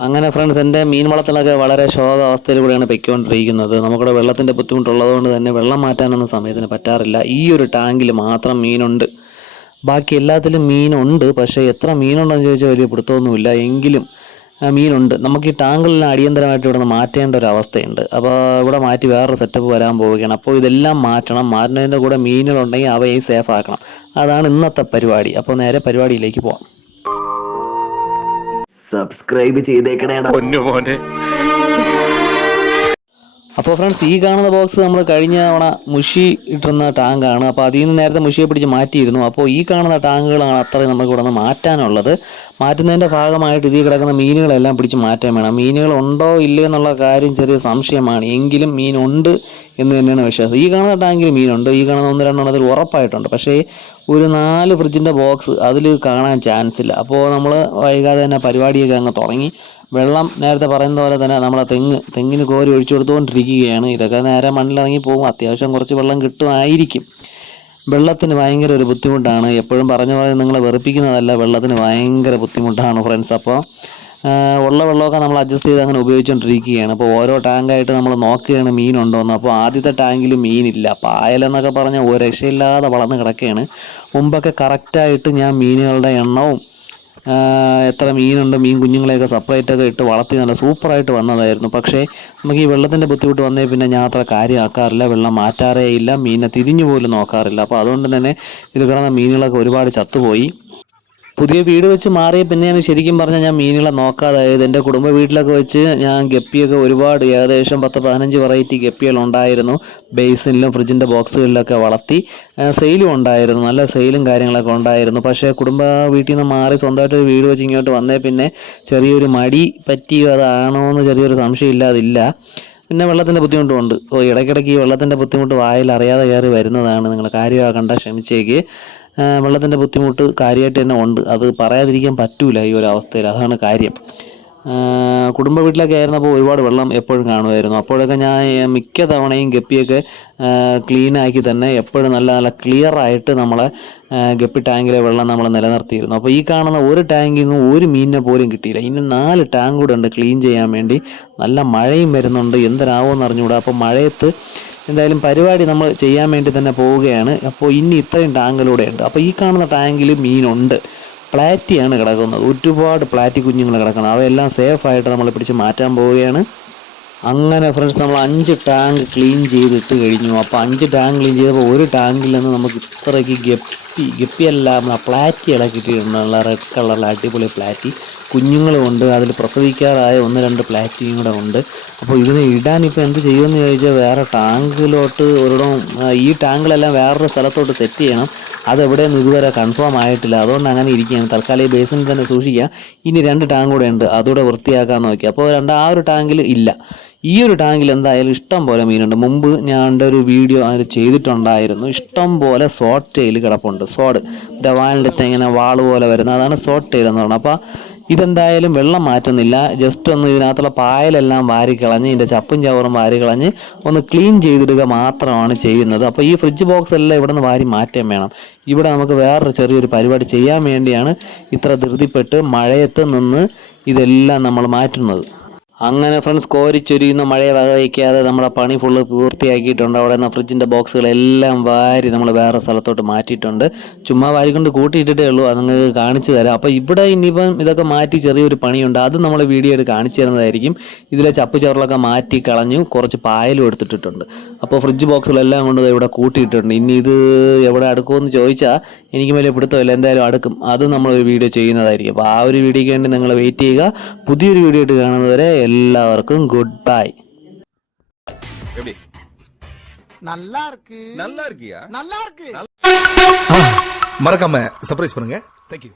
അങ്ങനെ ഫ്രണ്ട്സ് എന്റെ മീൻ വളത്തിലൊക്കെ വളരെ ശോക അവസ്ഥയിൽ കൂടെയാണ് പൊയ്ക്കൊണ്ടിരിക്കുന്നത്. നമുക്കിവിടെ വെള്ളത്തിന്റെ ബുദ്ധിമുട്ടുള്ളതുകൊണ്ട് തന്നെ വെള്ളം മാറ്റാനൊന്നും സമയത്തിന് പറ്റാറില്ല. ഈ ഒരു ടാങ്കിൽ മാത്രം മീനുണ്ട്. ബാക്കി എല്ലാത്തിലും മീനുണ്ട്. പക്ഷേ എത്ര മീനുണ്ടെന്ന് ചോദിച്ചാൽ വലിയ പിടുത്തമൊന്നുമില്ല. എങ്കിലും മീനുണ്ട്. നമുക്ക് ഈ ടാങ്കിലെല്ലാം അടിയന്തരമായിട്ട് ഇവിടെ നിന്ന് മാറ്റേണ്ട ഒരു അവസ്ഥയുണ്ട്. അപ്പോൾ ഇവിടെ മാറ്റി വേറൊരു സെറ്റപ്പ് വരാൻ പോവുകയാണ്. അപ്പോൾ ഇതെല്ലാം മാറ്റണം. മാറ്റുന്നതിന്റെ കൂടെ മീനുകളുണ്ടെങ്കിൽ അവയെ സേഫ് ആക്കണം. അതാണ് ഇന്നത്തെ പരിപാടി. അപ്പോൾ നേരെ പരിപാടിയിലേക്ക് പോകാം സബ്സ്ക്രൈബ് ചെയ്തേക്കണേടാ. അപ്പോൾ ഫ്രണ്ട്സ് ഈ കാണുന്ന ബോക്സ് നമ്മൾ കഴിഞ്ഞ തവണ മുഷി ഇട്ടിരുന്ന ടാങ്കാണ് അപ്പോൾ അതിൽ നിന്ന് നേരത്തെ മുഷിയെ പിടിച്ച് മാറ്റിയിരുന്നു. അപ്പോൾ ഈ കാണുന്ന ടാങ്കുകളാണ് അത്രയും നമുക്ക് ഇവിടെ നിന്ന് മാറ്റാനുള്ളത്. മാറ്റുന്നതിന്റെ ഭാഗമായിട്ട് ഇതിൽ കിടക്കുന്ന മീനുകളെല്ലാം പിടിച്ച് മാറ്റാൻ വേണം. മീനുകൾ ഉണ്ടോ ഇല്ലേ എന്നുള്ള കാര്യം ചെറിയ സംശയമാണ്. എങ്കിലും മീനുണ്ട് എന്ന് തന്നെയാണ് വിശ്വാസം. ഈ കാണുന്ന ടാങ്കിൽ മീനുണ്ട്. ഈ കാണുന്ന ഒന്ന് രണ്ടെണ്ണത്തിൽ ഉറപ്പായിട്ടുണ്ട്. പക്ഷേ ഒരു നാല് ഫ്രിഡ്ജിന്റെ ബോക്സ് അതിൽ കാണാൻ ചാൻസ് ഇല്ല. അപ്പോൾ നമ്മൾ വൈകാതെ തന്നെ പരിപാടിയൊക്കെ അങ്ങ് തുടങ്ങി. വെള്ളം നേരത്തെ പറയുന്ന പോലെ തന്നെ നമ്മളെ തെങ്ങ് തെങ്ങിന് കോരി ഒഴിച്ചു കൊടുത്തുകൊണ്ടിരിക്കുകയാണ് ഇതൊക്കെ നേരെ മണ്ണിലിറങ്ങി പോകും. അത്യാവശ്യം കുറച്ച് വെള്ളം കിട്ടുമായിരിക്കും. വെള്ളത്തിന് ഭയങ്കര ഒരു ബുദ്ധിമുട്ടാണ്. എപ്പോഴും പറഞ്ഞ പോലെ നിങ്ങളെ വെറുപ്പിക്കുന്നതല്ല വെള്ളത്തിന് ഭയങ്കര ബുദ്ധിമുട്ടാണ് ഫ്രണ്ട്സ് അപ്പോൾ ഉള്ള വെള്ളമൊക്കെ നമ്മൾ അഡ്ജസ്റ്റ് ചെയ്ത് അങ്ങനെ ഉപയോഗിച്ചുകൊണ്ടിരിക്കുകയാണ് അപ്പോൾ ഓരോ ടാങ്കായിട്ട് നമ്മൾ നോക്കുകയാണ് മീനുണ്ടോയെന്ന് അപ്പോൾ ആദ്യത്തെ ടാങ്കിൽ മീനില്ല. പായലെന്നൊക്കെ പറഞ്ഞാൽ ഒരു രക്ഷയില്ലാതെ വളർന്ന് കിടക്കുകയാണ്. മുമ്പൊക്കെ കറക്റ്റായിട്ട് ഞാൻ മീനുകളുടെ എണ്ണവും എത്ര മീനുണ്ട് മീൻ കുഞ്ഞുങ്ങളെയൊക്കെ സെപ്പറേറ്റ് ഒക്കെ ഇട്ട് വളർത്തി നല്ല സൂപ്പറായിട്ട് വന്നതായിരുന്നു. പക്ഷേ നമുക്ക് ഈ വെള്ളത്തിന്റെ ബുദ്ധിമുട്ട് വന്നേ പിന്നെ ഞാൻ അത്ര കാര്യമാക്കാറില്ല. വെള്ളം മാറ്റാറേ ഇല്ല. മീനിനെ തിരിഞ്ഞു പോലും നോക്കാറില്ല. അപ്പോൾ അതുകൊണ്ട് തന്നെ ഇത് കിടന്ന മീനുകളൊക്കെ ഒരുപാട് ചത്തുപോയി. പുതിയ വീട് വെച്ച് മാറിയ ഞാൻ ശരിക്കും പറഞ്ഞാൽ ഞാൻ മീനുകളെ നോക്കാതായത് എന്റെ കുടുംബ വീട്ടിലൊക്കെ വെച്ച് ഞാൻ ഗപ്പിയൊക്കെ ഒരുപാട് ഏകദേശം പത്ത് പതിനഞ്ച് വെറൈറ്റി ഗപ്പികൾ ഉണ്ടായിരുന്നു. ബേസിനിലും ഫ്രിഡ്ജിന്റെ ബോക്സുകളിലൊക്കെ വളർത്തി സെയിലും ഉണ്ടായിരുന്നു. നല്ല സെയിലും കാര്യങ്ങളൊക്കെ ഉണ്ടായിരുന്നു. പക്ഷേ കുടുംബ വീട്ടിൽ നിന്ന് മാറി സ്വന്തമായിട്ട് ഒരു വീട് വെച്ച് ഇങ്ങോട്ട് വന്നേ പിന്നെ ചെറിയൊരു മടി പറ്റിയോ അതാണോ എന്ന് ചെറിയൊരു സംശയം ഇല്ലാതില്ല. പിന്നെ വെള്ളത്തിന്റെ ബുദ്ധിമുട്ടുമുണ്ട് ഓ ഇടയ്ക്കിടയ്ക്ക് ഈ വെള്ളത്തിന്റെ ബുദ്ധിമുട്ട് വായിൽ അറിയാതെ കയറി വരുന്നതാണ് നിങ്ങൾ കാര്യമാക്കണ്ട ക്ഷമിച്ചേക്ക്. വെള്ളത്തിന്റെ ബുദ്ധിമുട്ട് കാര്യമായിട്ട് തന്നെ ഉണ്ട്. അത് പറയാതിരിക്കാൻ പറ്റൂല ഈ ഒരു അവസ്ഥയിൽ. അതാണ് കാര്യം. കുടുംബ വീട്ടിലൊക്കെ ആയിരുന്നപ്പോൾ ഒരുപാട് വെള്ളം എപ്പോഴും കാണുമായിരുന്നു. അപ്പോഴൊക്കെ ഞാൻ മിക്ക തവണയും ഗപ്പിയൊക്കെ ക്ലീനാക്കി തന്നെ എപ്പോഴും നല്ല നല്ല ക്ലിയർ ആയിട്ട് നമ്മളെ ഗപ്പി ടാങ്കിലെ വെള്ളം നമ്മൾ നിലനിർത്തിയിരുന്നു. അപ്പോൾ ഈ കാണുന്ന ഒരു ടാങ്കിൽ നിന്ന് ഒരു മീനിനെ പോലും കിട്ടിയില്ല. ഇനി നാല് ടാങ്ക് കൂടെ ഉണ്ട് ക്ലീൻ ചെയ്യാൻ വേണ്ടി. നല്ല മഴയും വരുന്നുണ്ട്. എന്തരാവുമെന്ന് അറിഞ്ഞുകൂടാ അപ്പോൾ മഴയത്ത് എന്തായാലും പരിപാടി നമ്മൾ ചെയ്യാൻ വേണ്ടി തന്നെ പോവുകയാണ്. അപ്പോൾ ഇനി ഇത്രയും ടാങ്കിലൂടെ ഉണ്ട്. അപ്പോൾ ഈ കാണുന്ന ടാങ്കിൽ മീനുണ്ട്. പ്ലാറ്റിയാണ് കിടക്കുന്നത്. ഒരുപാട് പ്ലാറ്റി കുഞ്ഞുങ്ങൾ കിടക്കണം. അവയെല്ലാം സേഫായിട്ട് നമ്മൾ പിടിച്ച് മാറ്റാൻ പോവുകയാണ്. അങ്ങനെ ഫ്രണ്ട്സ് നമ്മൾ അഞ്ച് ടാങ്ക് ക്ലീൻ ചെയ്തിട്ട് കഴിഞ്ഞു. അപ്പോൾ അഞ്ച് ടാങ്ക് ക്ലീൻ ചെയ്തപ്പോൾ ഒരു ടാങ്കിൽ നിന്ന് നമുക്ക് ഇത്രയ്ക്ക് ഗപ്പി ഗപ്പിയല്ല നമ്മളെ പ്ലാറ്റി നല്ല റെഡ് കളറിൽ അടിപൊളി പ്ലാറ്റി. കുഞ്ഞുങ്ങളും ഉണ്ട് അതിൽ പ്രസവിക്കാറായ ഒന്ന് രണ്ട് പ്ലാറ്റിയും കൂടെ ഉണ്ട്. അപ്പോൾ ഇതിനെ ഇടാൻ ഇപ്പോൾ എന്ത് ചെയ്യുമെന്ന് ചോദിച്ചാൽ വേറെ ടാങ്കിലോട്ട് ഒരിടം ഈ ടാങ്കിലെല്ലാം വേറൊരു സ്ഥലത്തോട്ട് സെറ്റ് ചെയ്യണം. അതെവിടെയെന്ന് ഇതുവരെ കൺഫേം ആയിട്ടില്ല. അതുകൊണ്ട് അങ്ങനെ ഇരിക്കുകയാണ്. തൽക്കാലം ഈ ബേസിനിൽ തന്നെ സൂക്ഷിക്കുക ഇനി രണ്ട് ടാങ്ക് കൂടെ ഉണ്ട്. അതുകൂടെ വൃത്തിയാക്കാൻ നോക്കി. അപ്പോൾ രണ്ട് ആ ഒരു ടാങ്കിൽ ഇല്ല. ഈ ഒരു ടാങ്കിൽ എന്തായാലും ഇഷ്ടം പോലെ മീനുണ്ട്. മുമ്പ് ഞാൻ ഒരു വീഡിയോ അതിൽ ചെയ്തിട്ടുണ്ടായിരുന്നു. ഇഷ്ടം പോലെ സോട്ട് ടെയിൽ കിടപ്പുണ്ട്. സോഡ് മറ്റേ വാലിന്റെ ഇങ്ങനെ വാൾ പോലെ വരുന്നത്. അതാണ് സോട്ട് ടെയിൽ എന്ന് പറയുന്നത്. അപ്പോൾ ഇതെന്തായാലും വെള്ളം മാറ്റുന്നില്ല. ജസ്റ്റ് ഒന്ന് ഇതിനകത്തുള്ള പായലെല്ലാം വാരിക്കളഞ്ഞ് ഇതിന്റെ ചപ്പും ചവറും വാരിക്കളഞ്ഞ് ഒന്ന് ക്ലീൻ ചെയ്തിടുക മാത്രമാണ് ചെയ്യുന്നത്. അപ്പോൾ ഈ ഫ്രിഡ്ജ് ബോക്സ് എല്ലാം ഇവിടെ നിന്ന് വാരി മാറ്റാൻ വേണം. ഇവിടെ നമുക്ക് വേറൊരു ചെറിയൊരു പരിപാടി ചെയ്യാൻ വേണ്ടിയാണ് ഇത്ര ധൃതിപ്പെട്ട് മഴയത്ത് നിന്ന് ഇതെല്ലാം നമ്മൾ മാറ്റുന്നത്. അങ്ങനെ ഫ്രണ്ട്സ് കോരിച്ചൊരിയുന്ന മഴയെ വകവയ്ക്കാതെ നമ്മുടെ പണി ഫുള്ള് പൂർത്തിയാക്കിയിട്ടുണ്ട്. അവിടെ നിന്ന് ഫ്രിഡ്ജിന്റെ ബോക്സുകളെല്ലാം വാരി നമ്മൾ വേറെ സ്ഥലത്തോട്ട് മാറ്റിയിട്ടുണ്ട്. ചുമ്മാ വാരിക്കൊണ്ട് കൂട്ടിയിട്ടിട്ടേ ഉള്ളൂ. അത് നിങ്ങൾക്ക് കാണിച്ചു തരാം. അപ്പോൾ ഇവിടെ ഇനിയിപ്പം ഇതൊക്കെ മാറ്റി ചെറിയൊരു പണിയുണ്ട്. അത് നമ്മൾ വീഡിയോ എടുത്ത് കാണിച്ചു തരുന്നതായിരിക്കും. ഇതിലെ ചപ്പ് ചവറിലൊക്കെ മാറ്റി കളഞ്ഞു. കുറച്ച് പായലും എടുത്തിട്ടിട്ടുണ്ട്. അപ്പോൾ ഫ്രിഡ്ജ് ബോക്സുകളെല്ലാം കൊണ്ട് ഇവിടെ കൂട്ടിയിട്ടുണ്ട്. ഇനി ഇത് എവിടെ അടുക്കുമെന്ന് ചോദിച്ചാൽ എനിക്ക് വലിയ പിടുത്തമില്ല എന്തായാലും അടുക്കും അത് നമ്മളൊരു വീഡിയോ ചെയ്യുന്നതായിരിക്കും അപ്പോൾ ആ ഒരു വീഡിയോയ്ക്ക് വേണ്ടി നിങ്ങൾ വെയിറ്റ് ചെയ്യുക പുതിയൊരു വീഡിയോ ആയിട്ട് കാണുന്നവരെ എല്ലാവർക്കും ഗുഡ് ബൈ எப்படி நல்லா இருக்கு நல்லா இருக்கியா நல்லா இருக்கு மறக்காம சர்ப்ரைஸ் பண்ணுங்க தேங்க்யூ